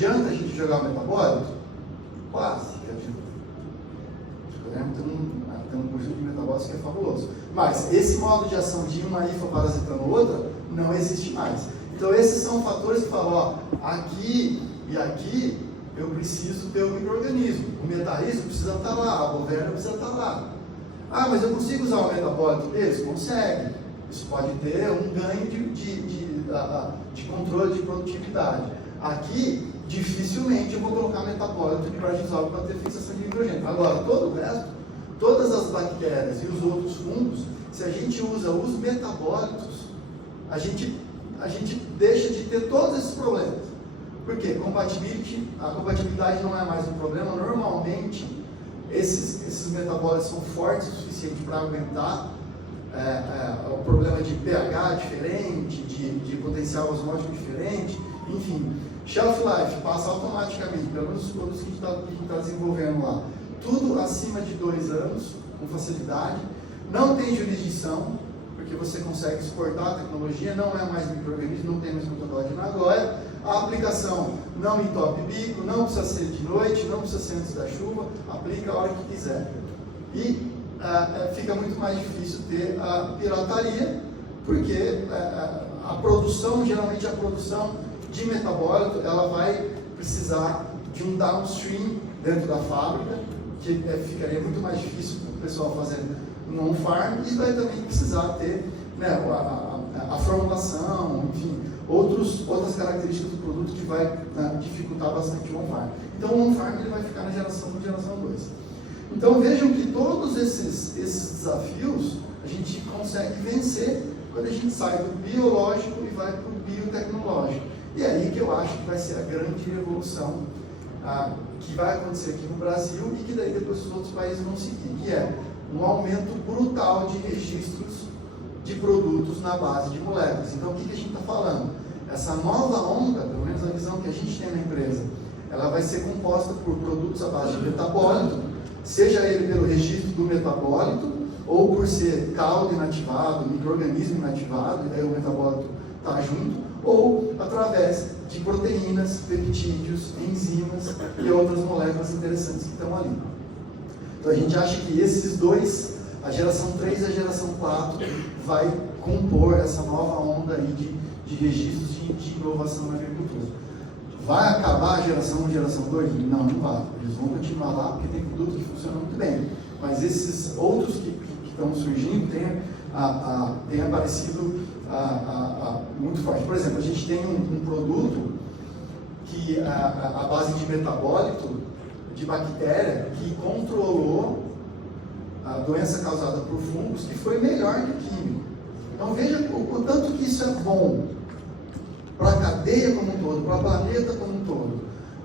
Adianta a gente jogar o metabólito? Quase que ajuda. Tem um conjunto de metabólitos que é fabuloso. Mas esse modo de ação de uma hifa parasitando outra não existe mais. Então esses são fatores que falam, ó, aqui e aqui eu preciso ter o micro-organismo. O metarrismo precisa estar lá, a boverna precisa estar lá. Ah, mas eu consigo usar o metabólito deles? Consegue. Isso pode ter um ganho de controle de produtividade. Aqui, dificilmente eu vou colocar metabólito de brazisol para ter fixação de nitrogênio. Agora, todo o resto, todas as bactérias e os outros fungos, se a gente usa os metabólitos, a gente deixa de ter todos esses problemas. Por quê? A compatibilidade não é mais um problema. Normalmente, esses metabólitos são fortes o suficiente para aguentar o problema de pH diferente, de potencial osmótico diferente, enfim. Shelf life passa automaticamente, pelo menos os produtos que a gente está desenvolvendo lá. Tudo acima de 2 anos, com facilidade. Não tem jurisdição, porque você consegue exportar a tecnologia, não é mais micro-organismo, não tem mais protocolo de Nagoya. A aplicação não entope bico, não precisa ser de noite, não precisa ser antes da chuva, aplica a hora que quiser. E fica muito mais difícil ter a pirataria, porque a produção, geralmente a produção de metabólito, ela vai precisar de um downstream dentro da fábrica, que ficaria muito mais difícil para o pessoal fazer no on-farm, e vai também precisar ter, né, a formulação, enfim, outras características do produto que vai dificultar bastante o on-farm. Então o on-farm ele vai ficar na geração 1 e geração 2. Então vejam que todos esses desafios a gente consegue vencer quando a gente sai do biológico e vai para o biotecnológico. E é aí que eu acho que vai ser a grande revolução que vai acontecer aqui no Brasil e que daí depois os outros países vão seguir, que é um aumento brutal de registros de produtos na base de moléculas. Então o que a gente está falando? Essa nova onda, pelo menos a visão que a gente tem na empresa, ela vai ser composta por produtos à base de metabólito, seja ele pelo registro do metabólito, ou por ser caldo inativado, micro-organismo inativado, e aí o metabólito está junto, ou através de proteínas, peptídeos, enzimas e outras moléculas interessantes que estão ali. Então a gente acha que esses dois, a geração 3 e a geração 4, vai compor essa nova onda aí de registros de inovação na agricultura. Vai acabar a geração 1 e a geração 2? Não, não vai. Eles vão continuar lá porque tem produtos que funcionam muito bem. Mas esses outros que estão surgindo têm aparecido muito forte. Por exemplo, a gente tem um produto que a base de metabólito de bactéria que controlou a doença causada por fungos que foi melhor que o químico. Então veja o tanto que isso é bom para a cadeia como um todo, para o planeta como um todo.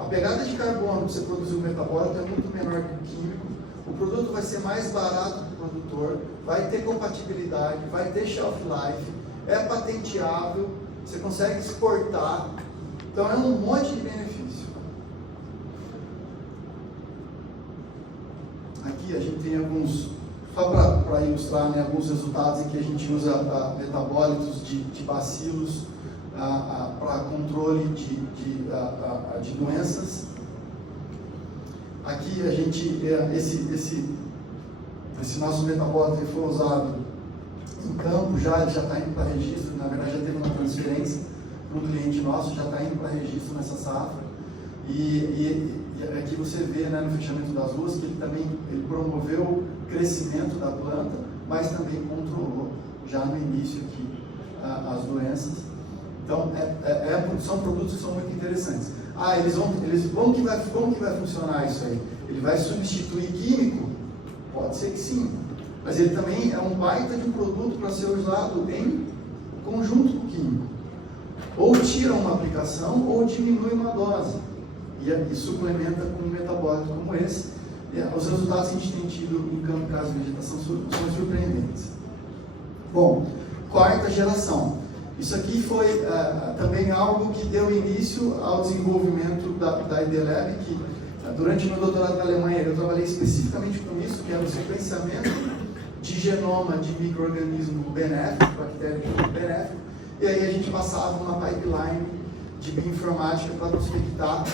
A pegada de carbono para você produzir o metabólito é muito menor que o químico. O produto vai ser mais barato para o produtor, vai ter compatibilidade, vai ter shelf life, é patenteável, você consegue exportar. Então é um monte de benefício. Aqui a gente tem alguns, só para ilustrar, né, alguns resultados em que a gente usa metabólitos de bacilos para controle de doenças. Aqui a gente, esse nosso metabólito foi usado em campo já, ele já está indo para registro, na verdade já teve uma transferência para um cliente nosso, já está indo para registro nessa safra. E aqui você vê, né, no fechamento das ruas que ele promoveu o crescimento da planta, mas também controlou já no início aqui as doenças. Então, são produtos que são muito interessantes. Como que vai funcionar isso aí? Ele vai substituir químico? Pode ser que sim. Mas ele também é um baita de um produto para ser usado em conjunto com o químico. Ou tira uma aplicação ou diminui uma dose. E suplementa com um metabólito como esse. Os resultados que a gente tem tido em campo, caso de vegetação, são surpreendentes. Bom, quarta geração. Isso aqui foi também algo que deu início ao desenvolvimento da IDLab, que durante o meu doutorado na Alemanha eu trabalhei especificamente com isso, que era o sequenciamento de genoma de micro-organismo benéfico, bactéria benéfico, e aí a gente passava uma pipeline de bioinformática para prospectar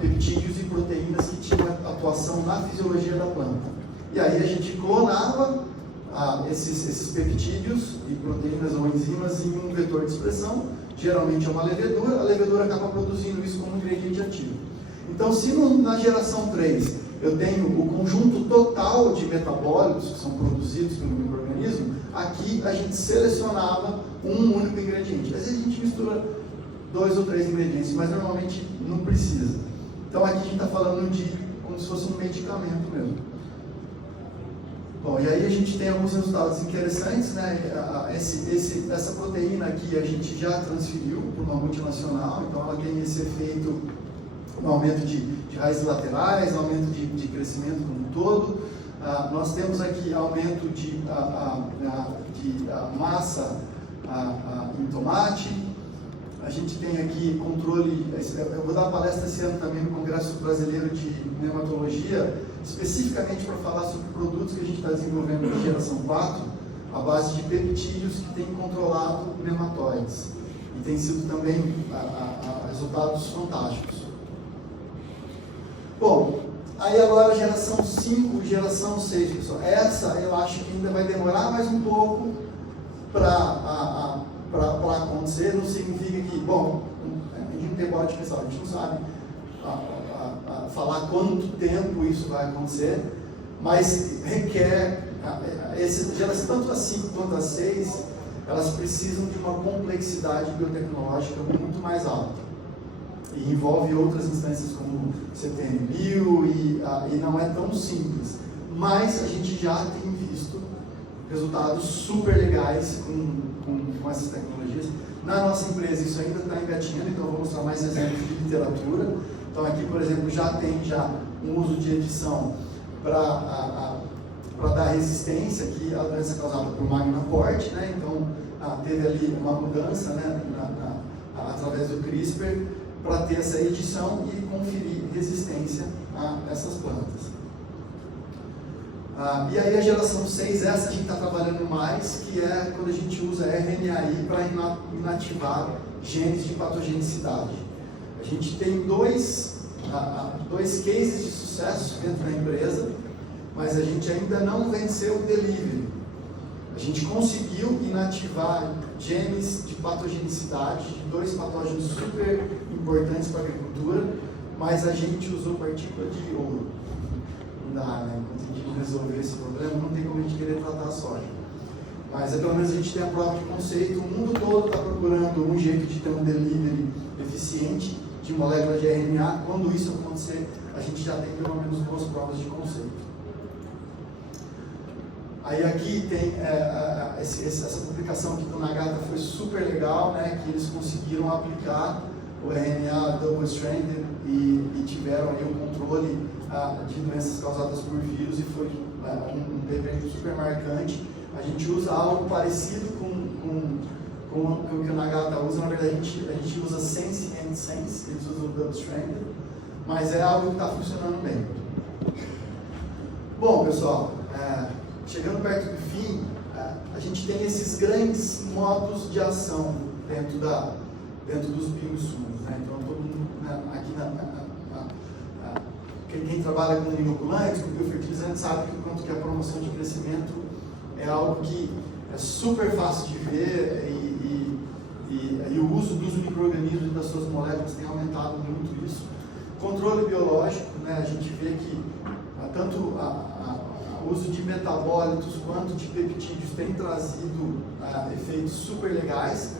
peptídeos e proteínas que tinham atuação na fisiologia da planta. E aí a gente clonava esses peptídeos e proteínas ou enzimas em um vetor de expressão, geralmente é uma levedura, a levedura acaba produzindo isso como ingrediente ativo. Então, se na geração 3 eu tenho o conjunto total de metabólitos que são produzidos pelo micro-organismo, aqui a gente selecionava um único ingrediente. Às vezes a gente mistura 2 ou 3 ingredientes, mas normalmente não precisa. Então aqui a gente está falando de como se fosse um medicamento mesmo. Bom, e aí a gente tem alguns resultados interessantes, né? Essa proteína aqui a gente já transferiu para uma multinacional, então ela tem esse efeito no aumento de raízes laterais, aumento de crescimento como um todo. Nós temos aqui aumento de massa em tomate. A gente tem aqui controle, eu vou dar palestra esse ano também no Congresso Brasileiro de Nematologia, especificamente para falar sobre produtos que a gente está desenvolvendo na geração 4, à base de peptídeos que têm controlado nematóides. E tem sido também resultados fantásticos. Bom, aí agora geração 5, geração 6, pessoal. Essa eu acho que ainda vai demorar mais um pouco para acontecer. Não significa que, bom, a gente não tem bola de cristal, a gente não sabe falar quanto tempo isso vai acontecer, mas requer, tanto a 5 quanto a 6, elas precisam de uma complexidade biotecnológica muito mais alta. E envolve outras instâncias como CTN Bio e não é tão simples. Mas a gente já tem visto resultados super legais com essas tecnologias. Na nossa empresa isso ainda está engatinhando, então eu vou mostrar mais exemplos de literatura. Então aqui, por exemplo, já tem um uso de edição para dar resistência aqui à doença causada por Magnaport, né? Então teve ali uma mudança, né, através do CRISPR, para ter essa edição e conferir resistência a essas plantas. E aí a geração 6, essa a gente está trabalhando mais, que é quando a gente usa RNAi para inativar genes de patogenicidade. A gente tem dois cases de sucesso dentro da empresa, mas a gente ainda não venceu o delivery. A gente conseguiu inativar genes de patogenicidade de 2 patógenos super importantes para a agricultura, mas a gente usou partícula de ouro. Não dá, né? Enquanto a gente não resolver esse problema, não tem como a gente querer tratar a soja. Mas pelo menos a gente tem a prova de conceito. O mundo todo está procurando um jeito de ter um delivery eficiente de molécula de RNA. Quando isso acontecer, a gente já tem pelo menos 2 provas de conceito. Aí aqui tem essa publicação aqui do Nagata, foi super legal, né, que eles conseguiram aplicar o RNA double stranded e tiveram ali o controle de doenças causadas por vírus, e foi um paper super marcante. A gente usa algo parecido com o que o Nagata usa. Na verdade a gente usa Sense and Sense, eles usam o double stranded, mas é algo que está funcionando bem. Bom, pessoal, chegando perto do fim, a gente tem esses grandes modos de ação dentro dos bioinsumos, né? Então, todo mundo aqui quem trabalha com inoculantes, com biofertilizantes, sabe que a promoção de crescimento é algo que é super fácil de ver, e o uso dos micro-organismos e das suas moléculas tem aumentado muito isso. Controle biológico, né? A gente vê que tanto o uso de metabólitos quanto de peptídeos tem trazido efeitos super legais.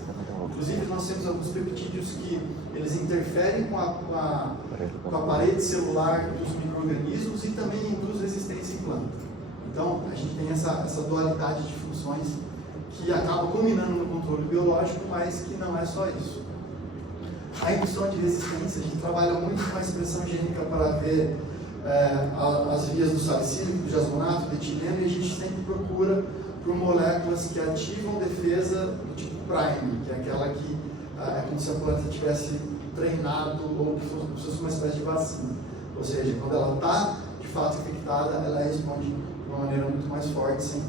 Inclusive nós temos alguns peptídeos que eles interferem com a parede celular dos micro-organismos e também induz resistência em planta. Então a gente tem essa dualidade de funções que acaba culminando no controle biológico, mas que não é só isso. A indução de resistência, a gente trabalha muito com a expressão gênica para ver as vias do salicílico, do jasmonato, do etileno, e a gente sempre procura por moléculas que ativam defesa do tipo prime, que é aquela que é como se a planta tivesse treinado ou que fosse uma espécie de vacina. Ou seja, quando ela está de fato infectada, ela responde de uma maneira muito mais forte, sem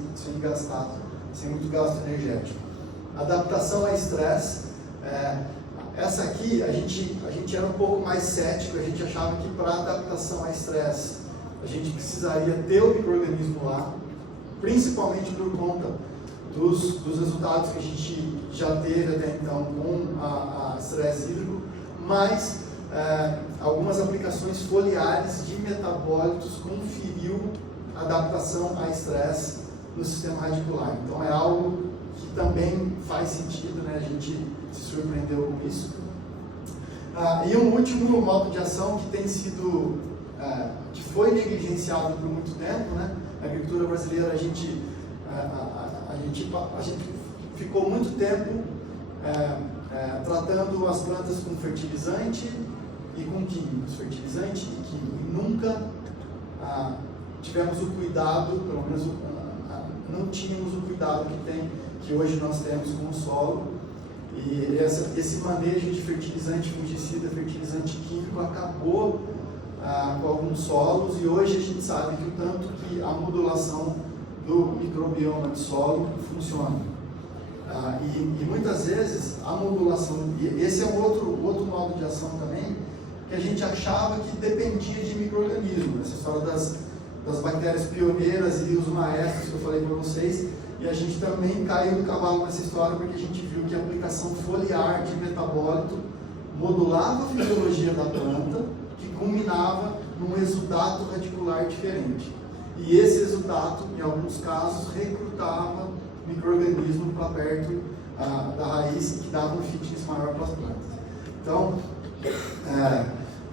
muito gasto energético. Adaptação a estresse. essa aqui, a gente era um pouco mais cético, a gente achava que para adaptação a estresse, a gente precisaria ter o micro-organismo lá, principalmente por conta dos resultados que a gente já teve até então com a estresse hídrico, mas algumas aplicações foliares de metabólitos conferiu adaptação a estresse no sistema radicular. Então é algo que também faz sentido, né? A gente se surpreendeu com isso. E um último modo de ação que tem sido, que foi negligenciado por muito tempo, né? Na agricultura brasileira a gente ficou muito tempo tratando as plantas com fertilizante e com químicos, fertilizante e químico. E nunca tivemos o cuidado, pelo menos não tínhamos o cuidado que hoje nós temos com o solo. E esse manejo de fertilizante fungicida, fertilizante químico acabou com alguns solos, e hoje a gente sabe que o tanto que a modulação do microbioma de solo funciona. E muitas vezes a modulação, e esse é um outro modo de ação também, que a gente achava que dependia de micro-organismo, essa história das bactérias pioneiras e os maestros que eu falei para vocês, e a gente também caiu do cavalo nessa história porque a gente viu que a aplicação foliar de metabólito modulava a fisiologia da planta, que culminava num exudato radicular diferente. E esse exudato, em alguns casos, recrutava micro-organismo para perto da raiz, que dava um fitness maior para as plantas. Então,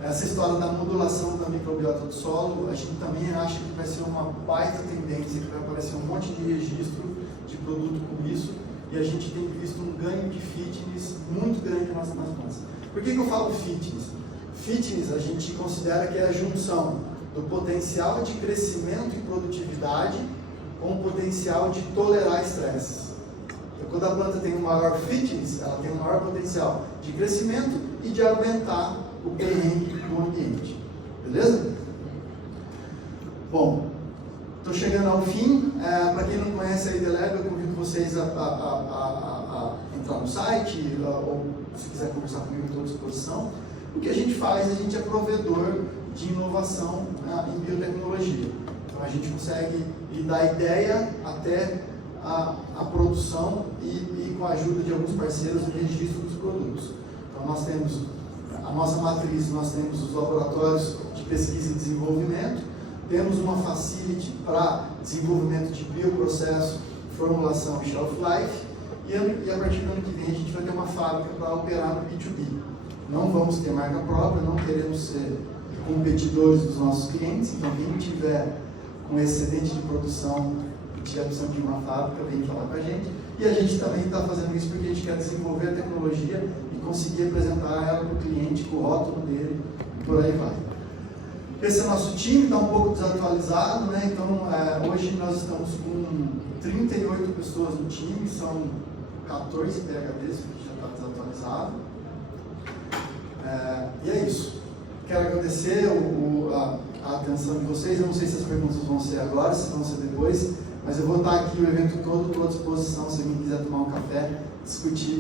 essa história da modulação da microbiota do solo, a gente também acha que vai ser uma baita tendência, que vai aparecer um monte de registro de produto com isso, e a gente tem visto um ganho de fitness muito grande nas plantas. Por que eu falo fitness? Fitness a gente considera que é a junção do potencial de crescimento e produtividade com o potencial de tolerar estresses. Então, quando a planta tem um maior fitness, ela tem um maior potencial de crescimento e de aguentar o perrengue do ambiente. Beleza? Bom, estou chegando ao fim. Para quem não conhece a IDLab, eu convido vocês a entrar no site, ou se quiser conversar comigo, estou à disposição. O que a gente faz, a gente é provedor de inovação em biotecnologia. Então a gente consegue ir da ideia até a produção e com a ajuda de alguns parceiros, o registro dos produtos. Então nós temos a nossa matriz, nós temos os laboratórios de pesquisa e desenvolvimento, temos uma facility para desenvolvimento de bioprocesso, formulação e shelf life, e a partir do ano que vem a gente vai ter uma fábrica para operar no B2B. Não vamos ter marca própria, não queremos ser competidores dos nossos clientes, então quem tiver com excedente de produção e tiver opção de uma fábrica, vem falar com a gente. E a gente também está fazendo isso porque a gente quer desenvolver a tecnologia e conseguir apresentar ela para o cliente com o rótulo dele e por aí vai. Esse é o nosso time, está um pouco desatualizado, né? Então hoje nós estamos com 38 pessoas no time, são 14 PhDs, que já está desatualizado. E é isso. Quero agradecer a atenção de vocês. Eu não sei se as perguntas vão ser agora, se vão ser depois, mas eu vou estar aqui o evento todo à disposição se alguém quiser tomar um café, discutir.